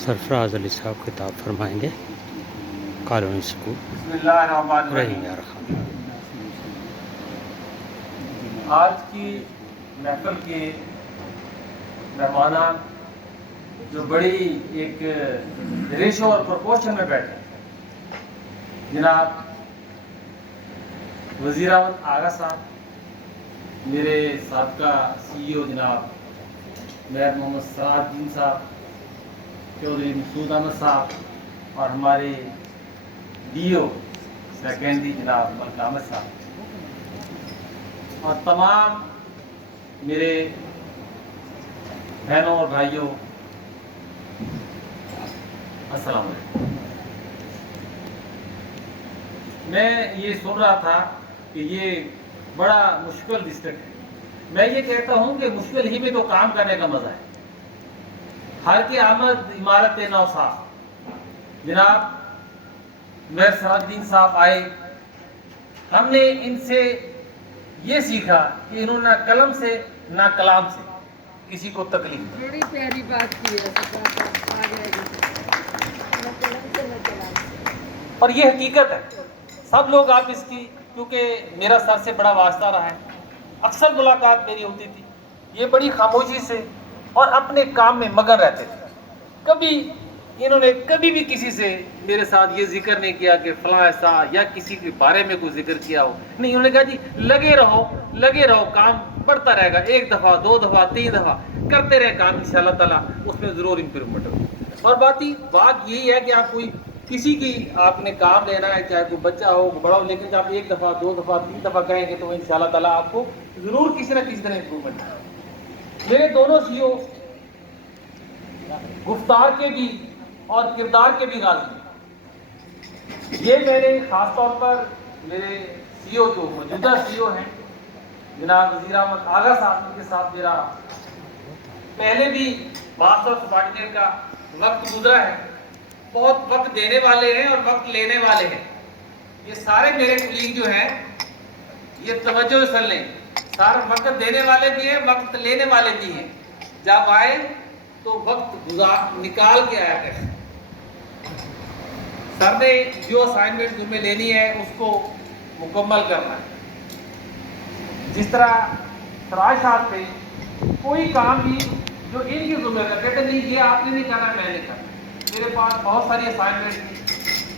سرفراز علی صاحب خطاب فرمائیں گے کالونی سکول بسم اللہ الرحمن الرحیم۔ آج کی محفل کے مہمانان جو بڑی ایک ریشو اور پروپورشن میں بیٹھے، جناب وزیر اعظم آغا صاحب، میرے سابقہ سی او جناب میر محمد سراج الدین صاحب، چودھری مسعود احمد صاحب، اور ہمارے ڈی او سیکنڈری جناب ملک احمد صاحب، اور تمام میرے بہنوں اور بھائیوں، السلام علیکم۔ میں یہ سن رہا تھا کہ یہ بڑا مشکل ڈسٹرکٹ ہے۔ میں یہ کہتا ہوں کہ مشکل ہی میں تو کام کرنے کا مزہ ہے۔ ہر کی آمد عمارت نو صاحب جناب میر سراج الدین صاحب آئے، ہم نے ان سے یہ سیکھا کہ انہوں نے نہ قلم سے نہ کلام سے کسی کو تکلیف دی۔ بڑی پیاری بات کی ہے، اور یہ حقیقت ہے، سب لوگ آپ اس کی، کیونکہ میرا سر سے بڑا واسطہ رہا ہے، اکثر ملاقات میری ہوتی تھی، یہ بڑی خاموشی سے اور اپنے کام میں مگن رہتے تھے۔ کبھی انہوں نے کبھی بھی کسی سے میرے ساتھ یہ ذکر نہیں کیا کہ فلاں ایسا، یا کسی کے بارے میں کوئی ذکر کیا ہو، نہیں، انہوں نے کہا جی لگے رہو، کام بڑھتا رہے گا، ایک دفعہ، دو دفعہ، تین دفعہ کرتے رہے کام، انشاءاللہ تعالیٰ اس میں ضرور امپرومنٹ ہوگی۔ اور بات یہی ہے کہ آپ کوئی کسی کی آپ نے کام لینا ہے، چاہے کوئی بچہ ہو بڑا ہو، لیکن جب آپ ایک دفعہ، دو دفعہ، تین دفعہ کہیں گے تو انشاءاللہ تعالیٰ آپ کو ضرور کسی نہ کسی طرح امپرومنٹ ہے۔ میرے دونوں سی او گفتار کے بھی اور کردار کے بھی غازی ہیں۔ یہ میں نے خاص طور پر میرے سی او جو موجودہ سی او ہیں جناب وزیر احمد آغا صاحب، ان کے ساتھ میرا پہلے بھی بات اور سبارڈینیٹ کا وقت گزرا ہے۔ بہت وقت دینے والے ہیں اور وقت لینے والے ہیں۔ یہ سارے میرے کلیگ جو ہیں، یہ توجہ سے لیں، سارے وقت دینے والے بھی ہیں، وقت لینے والے بھی ہیں۔ جب آئے تو وقت نکال کے آیا کریں۔ سر نے جو اسائنمنٹ تمہیں لینی ہے اس کو مکمل کرنا ہے۔ جس طرح سراج صاحب تھے، کوئی کام بھی جو ان کی ذمہ داری کہتے نہیں، یہ آپ نے نہیں کرنا، میں نے کرنا۔ میرے پاس بہت ساری اسائنمنٹ تھی،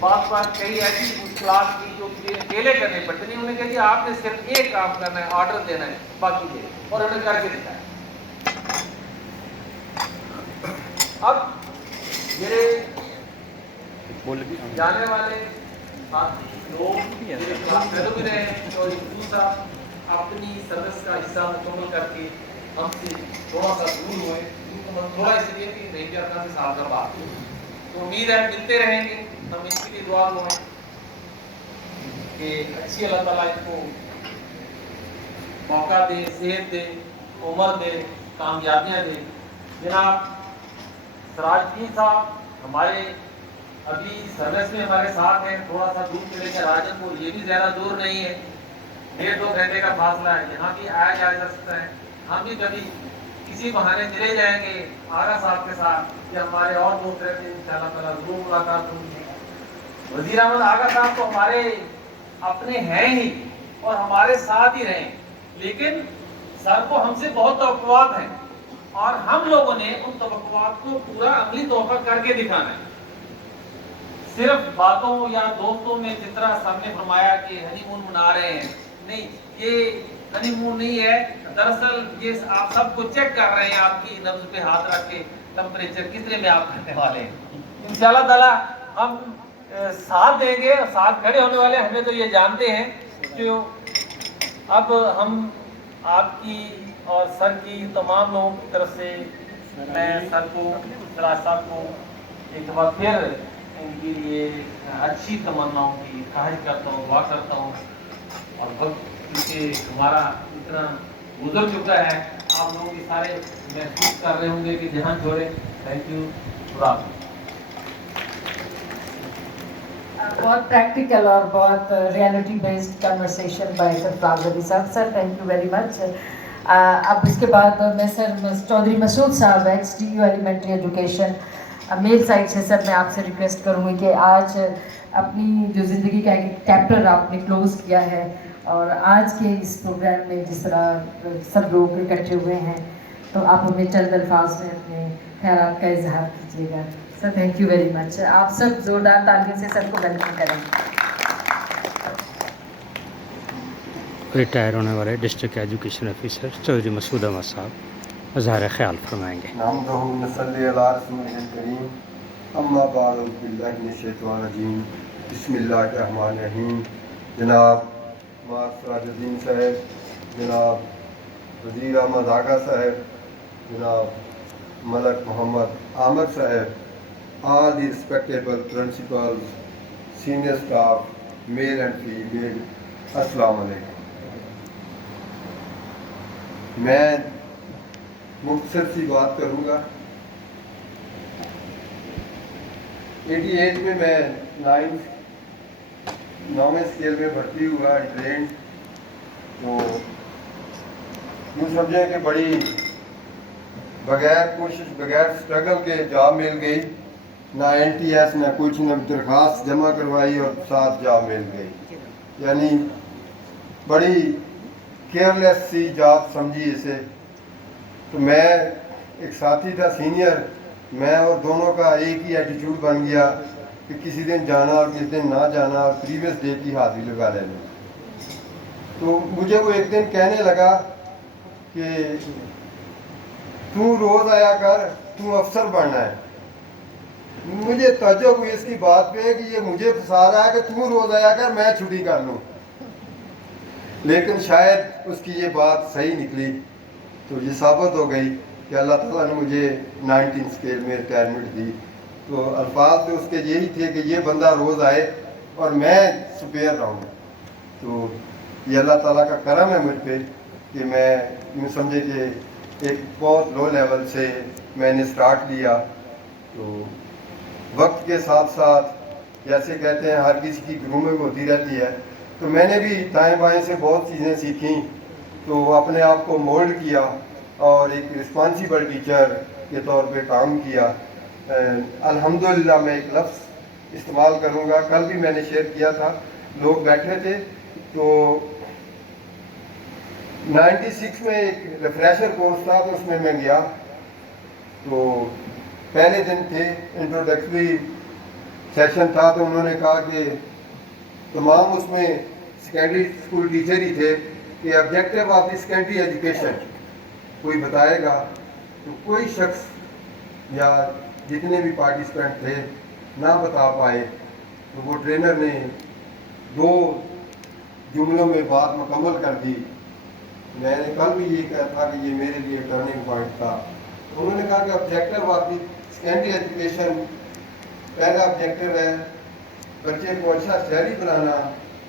بات کئی ایسی کلاس کی جو مجھے اکیلے کرنے پڑتے، نہیں، انہوں نے کہا جی آپ نے صرف ایک کام کرنا ہے، آرڈر دینا ہے، باقی دے، اور انہوں نے کر کے دکھایا۔ اب میرے جانے والے ساتھی لوگ میرے کلاس فیلو بھی رہے ہیں، اور صاحب اپنی سروس کا حصہ مکمل کر کے ہم سے تھوڑا سا دور ہوئے، تھوڑا اس لیے کہ نہیں کرنا سے سال کا بات، تو امید ہے ملتے رہیں گے۔ ہم ان کے لیے دعا ہوئے کہ اچھی اللہ تعالیٰ ان کو موقع دے، صحت دے، عمر دے، کامیابیاں دے۔ جناب سراج الدین صاحب ہمارے ابھی سروس میں ہمارے ساتھ ہیں، تھوڑا سا دور چلے گئے راجن کو، یہ بھی زیادہ دور نہیں ہے، 1.5-2 گھنٹے کا فاصلہ ہے، یہاں بھی آیا جا سکتا ہے۔ ہم بھی کبھی کسی بہانے ملے جائیں گے آغا صاحب کے ساتھ، یا ہمارے اور دوست رہتے ہیں، انشاءاللہ تعالیٰ ضرور ملاقات ہوگی۔ وزیر احمد آغا صاحب تو ہمارے اپنے ہیں ہی اور ہمارے ساتھ ہی رہیں، لیکن سر کو ہم سے بہت توقعات ہیں، اور ہم لوگوں نے ان توقعات کو پورا عملی طور پر کر کے دکھانا ہے۔ صرف باتوں یا دوستوں میں جس طرح سب نے فرمایا کہ ہنی مون منا رہے ہیں، نہیں، یہ ہنی مون نہیں ہے، دراصل یہ آپ سب کو چیک کر رہے ہیں، آپ کی نبض پہ ہاتھ رکھ کے ٹمپریچر کس طرح میں آپ کرنے والے ہیں۔ انشاءاللہ تعالیٰ ہم ساتھ دیں گے، ساتھ کھڑے ہونے والے، ہمیں تو یہ جانتے ہیں کہ اب ہم آپ کی اور سر کی تمام لوگوں کی طرف سے میں سر کو، سراج صاحب کو ایک دفعہ پھر ان کے لیے اچھی تمناؤں کی خواہش کرتا ہوں، دعا کرتا ہوں۔ اور وقت کیونکہ ہمارا اتنا گزر چکا ہے، آپ لوگ یہ سارے محسوس کر رہے ہوں گے کہ جہاں چھوڑے۔ تھینک یو، خدا حافظ۔ بہت پریکٹیکل اور بہت reality based conversation by Sarfaraz Ali صاحب۔ Sir thank you very much. اب اس کے بعد میں سر چودھری مسعود صاحب، ex D U elementary education, male side سے سر میں آپ سے ریکویسٹ کروں گی کہ آج اپنی جو زندگی کا ایک چیپٹر آپ نے کلوز کیا ہے اور آج کے اس پروگرام میں جس طرح سب لوگ اکٹھے ہوئے ہیں تو آپ ہمیں چند الفاظ میں اپنے خیالات کا اظہار کیجیے گا. Sir thank you very much. آپ سب زوردار تالیوں سے سر کو ویلکم کریں. ریٹائر ہونے والے ڈسٹرکٹ ایجوکیشن آفیسر چودھری مسعود احمد صاحب اظہار خیال فرمائیں گے. نحمدہ و نصلی علی رسولہ الکریم اما بعد اعوذ باللہ من الشیطان الرجیم بسم اللہ الرحمن الرحیم. جناب سراج الدین صاحب، جناب وزیر احمد آغا صاحب، جناب ملک محمد عامر صاحب، all the respectable principals, senior staff, male and female, السلام علیکم. میں مختصر سی بات کروں گا. 88 میں نویں اسکیل میں بھرتی ہوا ٹرینڈ. تو یوں سمجھیں کہ بڑی بغیر کوشش بغیر اسٹرگل کے جاب مل گئی. نہ LTS نہ کچھ، نہ درخواست جمع کروائی اور ساتھ جاب مل گئی. یعنی بڑی کیئرلیس سی جاب سمجھی اسے. تو میں ایک ساتھی تھا سینئر، میں اور دونوں کا ایک ہی ایٹیٹیوڈ بن گیا کہ کسی دن جانا اور کسی دن نہ جانا اور پریویس ڈے کی حاضری لگا لینا. تو مجھے وہ ایک دن کہنے لگا کہ تو روز آیا کر، تو افسر بننا ہے. مجھے تعجب ہوئی اس کی بات پہ کہ یہ مجھے پھنسا رہا ہے کہ تو روز آیا کر میں چھٹی کر لوں. لیکن شاید اس کی یہ بات صحیح نکلی. تو یہ ثابت ہو گئی کہ اللہ تعالیٰ نے مجھے 19 اسکیل میں ریٹائرمنٹ دی. تو الفاظ تو اس کے یہی تھے کہ یہ بندہ روز آئے اور میں سپیئر رہوں. تو یہ اللہ تعالیٰ کا کرم ہے مجھ پہ کہ میں یوں سمجھے کہ ایک بہت لو لیول سے میں نے سٹارٹ لیا. تو وقت کے ساتھ ساتھ جیسے کہتے ہیں ہر کسی کی گرومنگ ہوتی رہتی ہے. تو میں نے بھی دائیں بائیں سے بہت چیزیں سیکھیں. تو اپنے آپ کو مولڈ کیا اور ایک رسپانسیبل ٹیچر کے طور پہ کام کیا. الحمدللہ میں ایک لفظ استعمال کروں گا، کل بھی میں نے شیئر کیا تھا. لوگ بیٹھے تھے تو 96 میں ایک ریفریشر کورس تھا تو اس میں گیا. تو پہلے دن تھے، انٹروڈکٹری سیشن تھا. تو انہوں نے کہا کہ تمام اس میں سیکنڈری اسکول ٹیچر ہی تھے کہ objective of the secondary education کوئی بتائے گا. تو کوئی شخص یا جتنے بھی پارٹیسپینٹ تھے نہ بتا پائے. تو وہ ٹرینر نے 2 جملوں میں بات مکمل کر دی. میں نے کل بھی یہ کہا تھا کہ یہ میرے لیے ٹرننگ پوائنٹ تھا. انہوں نے کہا کہ objective of the secondary education, پہلا آبجیکٹیو ہے بچے کو اچھا شہری بنانا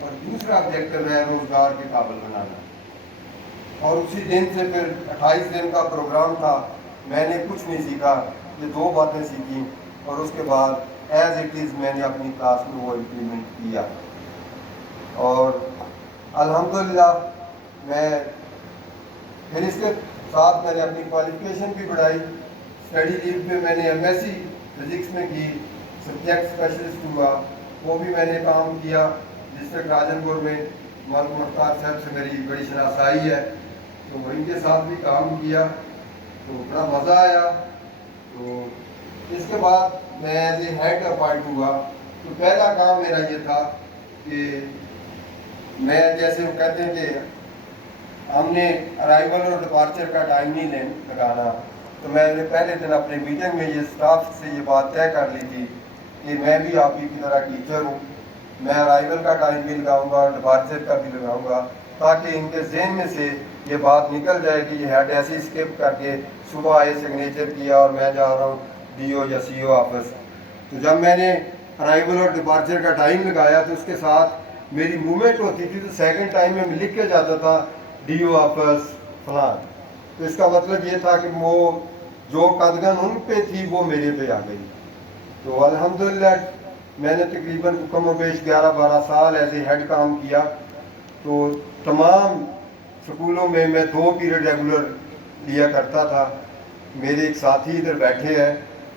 اور دوسرا آبجیکٹیو ہے روزگار کے قابل بنانا. اور اسی دن سے پھر 28 دن کا پروگرام تھا. میں نے کچھ نہیں سیکھا، یہ 2 باتیں سیکھیں اور اس کے بعد ایز اٹ از میں نے اپنی کلاس میں وہ امپلیمنٹ کیا. اور الحمدللہ میں پھر اس کے ساتھ میں نے اپنی کوالیفیکیشن بھی بڑھائی. اسٹڈی لیو پہ میں نے MSc فزکس میں کی، سبجیکٹ اسپیشلسٹ ہوا. وہ بھی میں نے کام کیا ڈسٹرکٹ راجن پور میں. ملک مختار صاحب سے میری بڑی شناسائی ہے تو ان کے ساتھ بھی کام کیا. تو بڑا مزہ آیا. تو اس کے بعد میں ایز اے ہیڈ اپائنٹ ہوا. تو پہلا کام میرا یہ تھا کہ میں جیسے وہ کہتے ہیں کہ ہم نے ارائیول اور ڈپارچر کا ٹائم نہیں لگانا. تو میں نے پہلے دن اپنے میٹنگ میں یہ اسٹاف سے یہ بات طے کر لی تھی کہ میں بھی آپ کی طرح ٹیچر ہوں. میں ارائیول کا ٹائم بھی لگاؤں گا اور ڈپارچر کا بھی لگاؤں گا تاکہ ان کے ذہن میں سے یہ بات نکل جائے کہ یہ ہیڈ ایسے اسکپ کر کے صبح آئے سگنیچر کیا اور میں جا رہا ہوں DO یا CO آفس. تو جب میں نے ارائیول اور ڈپارچر کا ٹائم لگایا تو اس کے ساتھ میری موومنٹ ہوتی تھی. تو سیکنڈ ٹائم میں لکھ کے جاتا تھا DO آفس فلان. تو اس کا مطلب یہ تھا کہ وہ جو قدغن ان پہ تھی وہ میرے پہ آ گئی. تو الحمدللہ میں نے تقریباً کم و بیش 11-12 سال ایز اے ہیڈ کام کیا. تو تمام سکولوں میں 2 پیریڈ ریگولر لیا کرتا تھا. میرے ایک ساتھی ادھر بیٹھے ہیں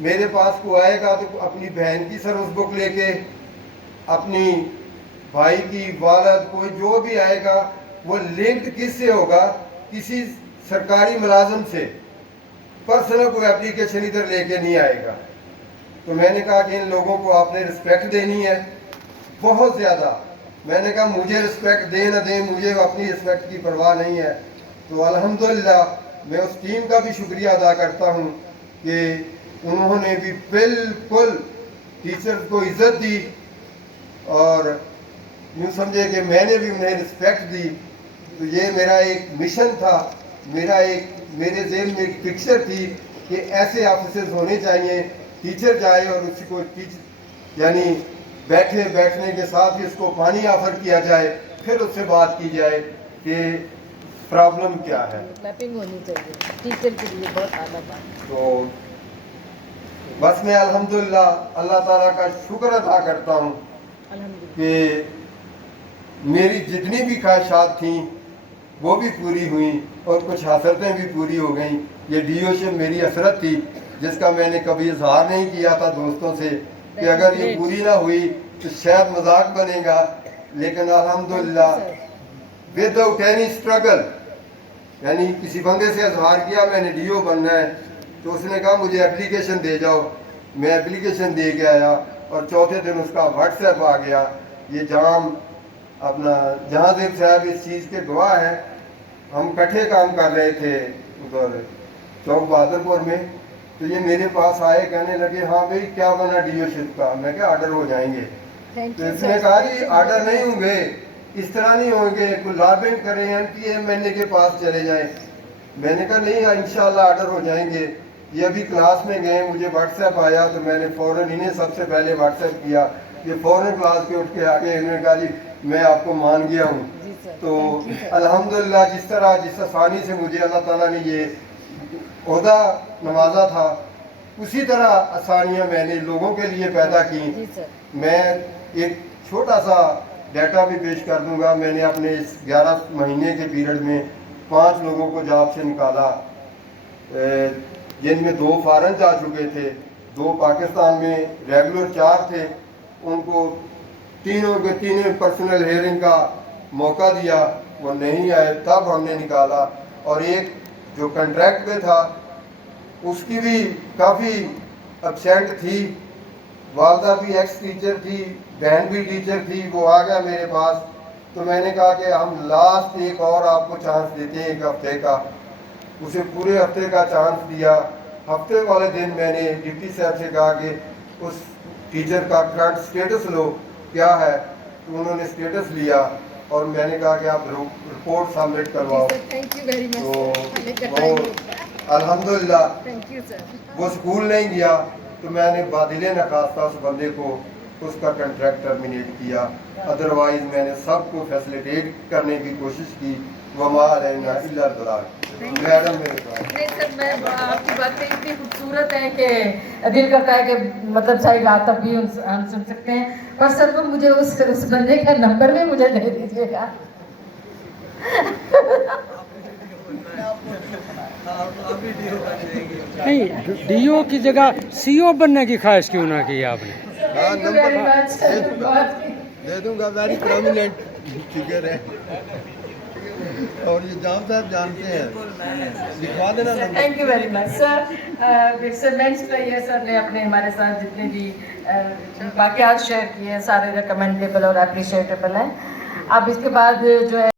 میرے پاس کوئی آئے گا تو اپنی بہن کی سروس بک لے کے، اپنی بھائی کی، والد، کوئی جو بھی آئے گا وہ لنکڈ کس سے ہوگا؟ کسی سرکاری ملازم سے، پرسنل کوئی اپلیکیشن ادھر لے کے نہیں آئے گا۔ تو میں نے کہا کہ ان لوگوں کو آپ نے رسپیکٹ دینی ہے بہت زیادہ۔ میں نے کہا مجھے رسپیکٹ دیں نہ دیں، مجھے اپنی رسپیکٹ کی پرواہ نہیں ہے۔ تو الحمدللہ میں اس ٹیم کا بھی شکریہ ادا کرتا ہوں کہ انہوں نے بھی بالکل ٹیچرز کو عزت دی، اور یوں سمجھے کہ میں نے بھی انہیں رسپیکٹ دی۔ تو یہ میرا ایک مشن تھا، میرے ذہن میں ایک پکچر تھی کہ ایسے آفیسرز ہونے چاہیے، ٹیچر جائے اور اس کو یعنی بیٹھنے کے ساتھ ہی اس کو پانی آفر کیا جائے، پھر اس سے بات کی جائے کہ پرابلم کیا ہے۔ میپنگ ہونی چاہیے ٹیچر کے لیے، بہت اعلیٰ بات۔ تو بس میں الحمدللہ اللہ تعالیٰ کا شکر ادا کرتا ہوں کہ میری جتنی بھی خواہشات تھیں وہ بھی پوری ہوئیں، اور کچھ حسرتیں بھی پوری ہو گئیں۔ یہ ڈی او شپ میری حسرت تھی جس کا میں نے کبھی اظہار نہیں کیا تھا دوستوں سے کہ اگر یہ پوری نہ ہوئی تو شاید مذاق بنے گا، لیکن الحمدللہ وداؤٹ اینی اسٹرگل، یعنی کسی بندے سے اظہار کیا میں نے ڈی او بننا ہے تو اس نے کہا مجھے اپلیکیشن دے جاؤ، میں اپلیکیشن دے کے آیا، اور چوتھے دن اس کا واٹس ایپ آ گیا۔ یہ جام اپنا جہاں صاحب اس چیز کے گواہ ہیں، ہم کٹھے کام کر رہے تھے ادھر چوک بہادر پور میں، تو یہ میرے پاس آئے، کہنے لگے ہاں بھائی کیا بنا ڈی او شپ کا؟ میں کہا آرڈر ہو جائیں گے۔ تو اس نے کہا جی آرڈر نہیں ہوں گے، اس طرح نہیں ہوں گے، کوئی لابنگ کریں، M P M L A کے پاس چلے جائیں۔ میں نے کہا نہیں انشاءاللہ آرڈر ہو جائیں گے۔ یہ ابھی کلاس میں گئے، مجھے واٹس ایپ آیا تو میں نے فوراً انہیں سب سے پہلے واٹس ایپ کیا، یہ فوراً کلاس کے اٹھ کے آگے انہوں نے کہا جی میں آپ کو مان گیا ہوں۔ تو الحمدللہ جس آسانی سے مجھے اللہ تعالیٰ نے یہ عہدہ نوازا تھا، اسی طرح آسانیاں میں نے لوگوں کے لیے پیدا کی۔ میں ایک چھوٹا سا ڈیٹا بھی پیش کر دوں گا۔ میں نے اپنے اس 11 مہینے کے پیریڈ میں 5 لوگوں کو جاب سے نکالا، جن میں 2 فارن جا چکے تھے، 2 پاکستان میں ریگولر 4 تھے، ان کو تینوں پرسنل ہیئرنگ کا موقع دیا، وہ نہیں آئے، تب ہم نے نکالا۔ اور ایک جو کنٹریکٹ پہ تھا اس کی بھی کافی ابسینٹ تھی، والدہ بھی ایکس ٹیچر تھی، بہن بھی ٹیچر تھی، وہ آ گیا میرے پاس۔ تو میں نے کہا کہ ہم لاسٹ ایک اور آپ کو چانس دیتے ہیں، 1 ہفتے کا۔ اسے پورے ہفتے کا چانس دیا۔ ہفتے والے دن میں نے ڈپٹی صاحب سے کہا کہ اس ٹیچر کا کرنٹ سٹیٹس لو کیا ہے، تو انہوں نے سٹیٹس لیا، اور میں نے کہا کہ آپ رپورٹ سبمٹ کرواؤ۔ تو وہ الحمدللہ وہ اسکول نہیں گیا، تو میں نے بادل نخواستہ اس بندے کو اس کا کنٹریکٹ ٹرمینیٹ کیا، ادروائز میں نے سب کو فیسلیٹیٹ کرنے کی کوشش کی۔ وما علینا الا البلاغ۔ میڈم نہیں سر، میں آپ کی باتیں اتنی خوبصورت ہیں کہ دل کرتا ہے کہ مطلب ساری رات تک بھی ہم سن سکتے ہیں، اور سر وہ مجھے اس بندے کا نمبر بھی مجھے دے دیجیے گا۔ نہیں، ڈی او کی جگہ سی او بننے کی خواہش کیوں نہ کی آپ نے؟ دے دوں گا، ویری پرومیننٹ فگر ہے، اور یہ جام صاحب جانتے ہیں، لکھوا دینا۔ Thank you very much sir. Excellence player sir نے اپنے ہمارے ساتھ جتنے بھی واقعات شیئر کیے ہیں سارے ریکمینڈیبل اور اپریشیٹیبل ہیں۔ اب اس کے بعد جو ہے